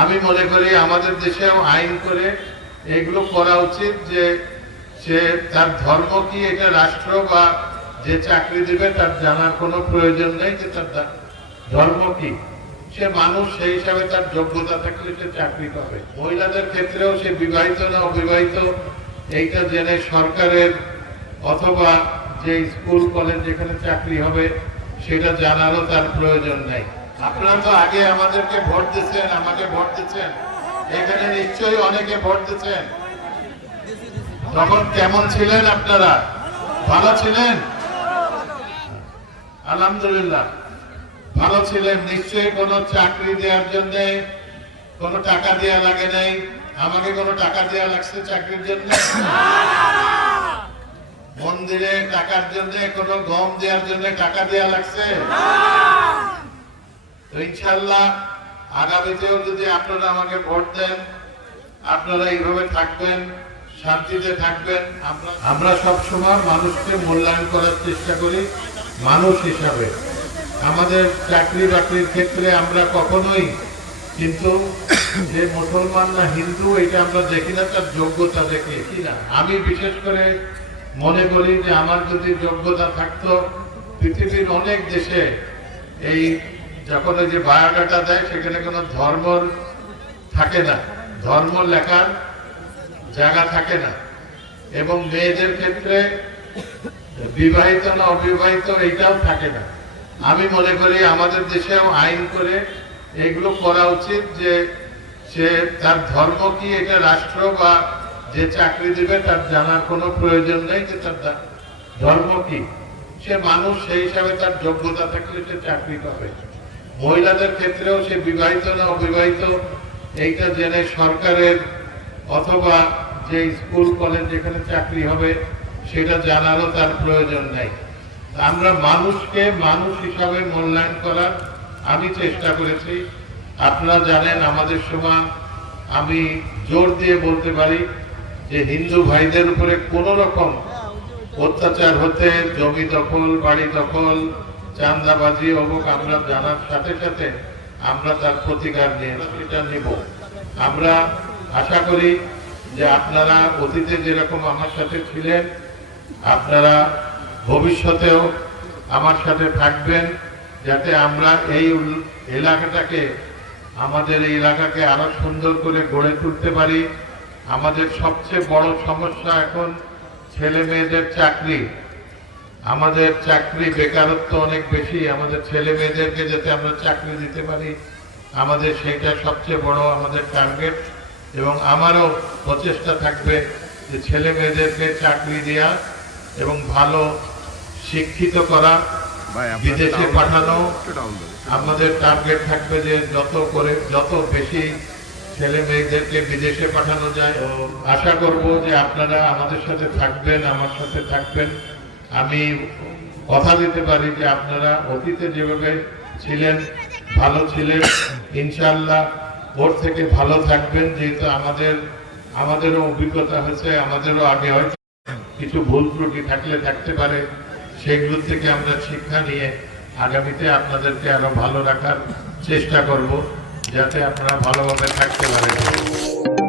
আমি মনে করি আমাদের দেশেও আইন করে এগুলো করা উচিত যে সে তার ধর্ম কি এটা রাষ্ট্র বা যে চাকরি দেবে তার জানার কোনো প্রয়োজন নেই যে তার ধর্ম কি। সে মানুষ সেই হিসাবে তার যোগ্যতা থাকলে সে চাকরি পাবে। মহিলাদের ক্ষেত্রেও সে বিবাহিত না অবিবাহিত, এইটা জেনে সরকারের অথবা যে স্কুল, কলেজ যেখানে চাকরি হবে, সেটা জানারও তার প্রয়োজন নেই। আপনারা তো আগে আমাদেরকে ভোট দিচ্ছেন, আমাকে ভোট দিচ্ছেন। এখানে নিশ্চয়ই অনেকে ভোট দিচ্ছেন। তখন কেমন ছিলেন আপনারা? ভালো ছিলেন? আলহামদুলিল্লাহ। ভালো ছিলেন। নিশ্চয়ই কোনো চাকরি দেওয়ার জন্য কোনো টাকা দেওয়া লাগে নাই। আমাকে কোনো টাকা দেওয়া লাগছে চাকরির জন্য? মন্দিরে টাকার জন্য, কোনো গম দেওয়ার জন্য টাকা দেওয়া লাগছে? তো ইনশাল্লাহ আগামীতেও যদি আপনারা আমাকে ভোট দেন, আপনারা এইভাবে থাকবেন, শান্তিতে থাকবেন, আমরা সবসময় মানুষকে মূল্যায়ন করার চেষ্টা করি, মানুষ হিসাবে। আমাদের চাকরি বাকরির ক্ষেত্রে আমরা কখনোই কিন্তু যে মুসলমান না হিন্দু, এটা আমরা দেখি না, তার যোগ্যতা দেখি। না আমি বিশেষ করে মনে করি যে আমার যদি যোগ্যতা থাকতো, পৃথিবীর অনেক দেশে এই যখন ওই যে বায়োডাটা দেয়, সেখানে কোনো ধর্ম থাকে না। ধর্ম লেখার জায়গা থাকে না। এবং মেয়েদের ক্ষেত্রে বিবাহিত না অবিবাহিত এইটাও থাকে না। আমি মনে করি আমাদের দেশেও আইন করে এগুলো করা উচিত যে সে তার ধর্ম কি এটা রাষ্ট্র বা যে চাকরি দেবে তার জানার কোনো প্রয়োজন নেই যে তার ধর্ম কি। সে মানুষ সেই হিসাবে তার যোগ্যতা থাকলে সে চাকরি পাবে। মহিলাদের ক্ষেত্রেও সে বিবাহিত না অবিবাহিত, এইটা জেনে সরকারের অথবা যে স্কুল, কলেজ যেখানে চাকরি হবে, সেটা জানারও তার প্রয়োজন নেই। আমরা মানুষকে মানুষ হিসাবে মূল্যায়ন করার আমি চেষ্টা করেছি। আপনারা জানেন, আমাদের সময় আমি জোর দিয়ে বলতে পারি যে হিন্দু ভাইদের উপরে কোনো রকম অত্যাচার হতে, জমি দখল, বাড়ি দখল চান্দাবাজি অমুক, আমরা জানার সাথে সাথে আমরা তার প্রতিকার নিয়ে সেটা নিব। আমরা আশা করি যে আপনারা অতীতে যেরকম আমার সাথে ছিলেন, আপনারা ভবিষ্যতেও আমার সাথে থাকবেন, যাতে আমরা এই এলাকাটাকে, আমাদের এই এলাকাকে আরও সুন্দর করে গড়ে তুলতে পারি। আমাদের সবচেয়ে বড় সমস্যা এখন ছেলে মেয়েদের চাকরি। আমাদের চাকরি বেকারত্ব অনেক বেশি আমাদের ছেলে মেয়েদেরকে যাতে আমরা চাকরি দিতে পারি আমাদের সেটা সবচেয়ে বড় আমাদের টার্গেট এবং আমারও প্রচেষ্টা থাকবে যে ছেলে মেয়েদেরকে চাকরি দেওয়া এবং ভালো শিক্ষিত করা বিদেশে পাঠানো। আমাদের টার্গেট থাকবে যে যত করে যত বেশি ছেলে মেয়েদেরকে বিদেশে পাঠানো যায়। আশা করব যে আপনারা আমাদের সাথে থাকবেন আমার সাথে থাকবেন। আমি কথা দিতে পারি যে আপনারা অতীতে যেভাবে ছিলেন, ভালো ছিলেন ইনশাল্লাহ ওর থেকে ভালো থাকবেন, যেহেতু আমাদের, আমাদেরও অভিজ্ঞতা হয়েছে, আমাদেরও আগে হয়তো কিছু ভুল ত্রুটি থাকলে থাকতে পারে সেগুলো থেকে আমরা শিক্ষা নিয়ে আগামীতে আপনাদেরকে আরও ভালো রাখার চেষ্টা করব, যাতে আপনারা ভালোভাবে থাকতে পারেন।